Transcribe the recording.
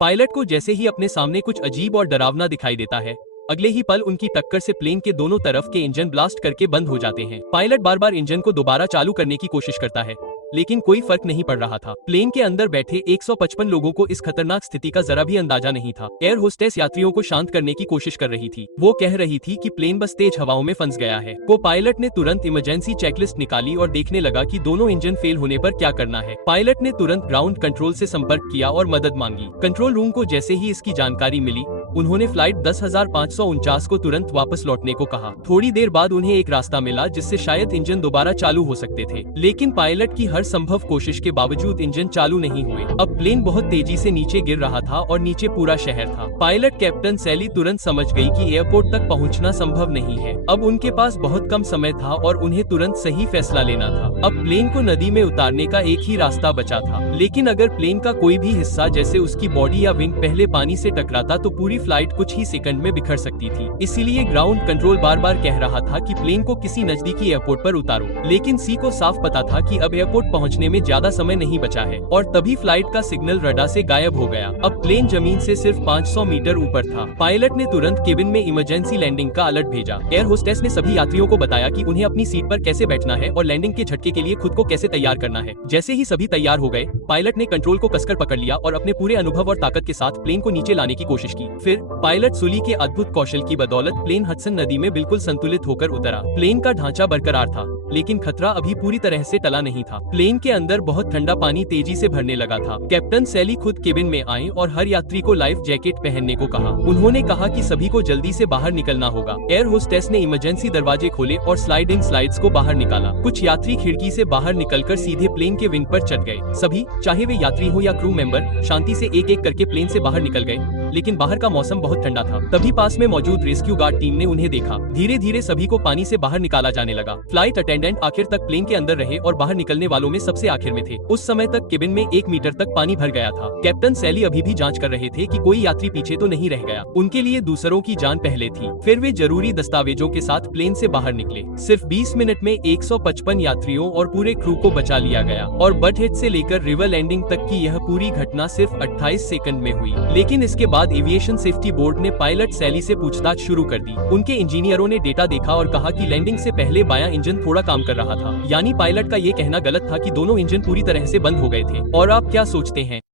Pilot को जैसे ही अपने सामने कुछ अजीब और डरावना दिखाई देता है, अगले ही पल उनकी टक्कर से प्लेन के दोनों तरफ के इंजन ब्लास्ट करके बंद हो जाते हैं। पायलट बार बार इंजन को दोबारा चालू करने की कोशिश करता है, लेकिन कोई फर्क नहीं पड़ रहा था। प्लेन के अंदर बैठे 155 लोगों को इस खतरनाक स्थिति का जरा भी अंदाजा नहीं था। एयर होस्टेस यात्रियों को शांत करने की कोशिश कर रही थी। वो कह रही थी कि प्लेन बस तेज हवाओं में फंस गया है। को पायलट ने तुरंत इमरजेंसी चेकलिस्ट निकाली और देखने लगा कि दोनों इंजन फेल होने पर क्या करना है। पायलट ने तुरंत ग्राउंड कंट्रोल से संपर्क किया और मदद मांगी। कंट्रोल रूम को जैसे ही इसकी जानकारी मिली, उन्होंने फ्लाइट 10,549 को तुरंत वापस लौटने को कहा। थोड़ी देर बाद उन्हें एक रास्ता मिला जिससे शायद इंजन दोबारा चालू हो सकते थे, लेकिन पायलट की हर संभव कोशिश के बावजूद इंजन चालू नहीं हुए। अब प्लेन बहुत तेजी से नीचे गिर रहा था और नीचे पूरा शहर था। पायलट कैप्टन सैली तुरंत समझ गई कि एयरपोर्ट तक पहुंचना संभव नहीं है। अब उनके पास बहुत कम समय था और उन्हें तुरंत सही फैसला लेना था। अब प्लेन को नदी में उतारने का एक ही रास्ता बचा था, लेकिन अगर प्लेन का कोई भी हिस्सा जैसे उसकी बॉडी या विंग पहले पानी से टकराता तो पूरी फ्लाइट कुछ ही सेकंड में बिखर सकती थी। इसीलिए ग्राउंड कंट्रोल बार बार कह रहा था कि प्लेन को किसी नजदीकी एयरपोर्ट पर उतारो, लेकिन सी को साफ पता था कि अब एयरपोर्ट पहुंचने में ज्यादा समय नहीं बचा है। और तभी फ्लाइट का सिग्नल रडार से गायब हो गया। अब प्लेन जमीन से सिर्फ 500 मीटर ऊपर था। पायलट ने तुरंत केबिन में इमरजेंसी लैंडिंग का अलर्ट भेजा। एयर होस्टेस ने सभी यात्रियों को बताया कि उन्हें अपनी सीट पर कैसे बैठना है और लैंडिंग के झटके के लिए खुद को कैसे तैयार करना है। जैसे ही सभी तैयार हो गए, पायलट ने कंट्रोल को कसकर पकड़ लिया और अपने पूरे अनुभव और ताकत के साथ प्लेन को नीचे लाने की कोशिश की। फिर पायलट सुली के अद्भुत कौशल की बदौलत प्लेन हडसन नदी में बिल्कुल संतुलित होकर उतरा। प्लेन का ढांचा बरकरार था, लेकिन खतरा अभी पूरी तरह से टला नहीं था। प्लेन के अंदर बहुत ठंडा पानी तेजी से भरने लगा था। कैप्टन सैली खुद केबिन में आए और हर यात्री को लाइफ जैकेट पहनने को कहा। उन्होंने कहा कि सभी को जल्दी से बाहर निकलना होगा। एयर होस्टेस ने इमरजेंसी दरवाजे खोले और स्लाइडिंग स्लाइड्स को बाहर निकाला। कुछ यात्री खिड़की से बाहर निकलकर सीधे प्लेन के विंग पर चढ़ गए। सभी, चाहे वे यात्री हो या क्रू मेंबर, शांति से एक एक करके प्लेन से बाहर निकल गए, लेकिन बाहर का मौसम बहुत ठंडा था। तभी पास में मौजूद रेस्क्यू गार्ड टीम ने उन्हें देखा। धीरे धीरे सभी को पानी से बाहर निकाला जाने लगा। फ्लाइट अटेंडेंट आखिर तक प्लेन के अंदर रहे और बाहर निकलने वालों में सबसे आखिर में थे। उस समय तक केबिन में 1 मीटर तक पानी भर गया था। कैप्टन सैली अभी भी जांच कर रहे थे कि कोई यात्री पीछे तो नहीं रह गया। उनके लिए दूसरों की जान पहले थी। फिर वे जरूरी दस्तावेजों के साथ प्लेन से बाहर निकले। सिर्फ 20 मिनट में 155 यात्रियों और पूरे क्रू को बचा लिया गया और बट हेड से लेकर रिवर लैंडिंग तक की यह पूरी घटना सिर्फ 28 सेकंड में हुई। लेकिन इसके बाद एविएशन सेफ्टी बोर्ड ने पायलट सैली से पूछताछ शुरू कर दी। उनके इंजीनियरों ने डेटा देखा और कहा कि लैंडिंग से पहले बायां इंजन थोड़ा काम कर रहा था, यानी पायलट का ये कहना गलत था कि दोनों इंजन पूरी तरह से बंद हो गए थे। और आप क्या सोचते हैं?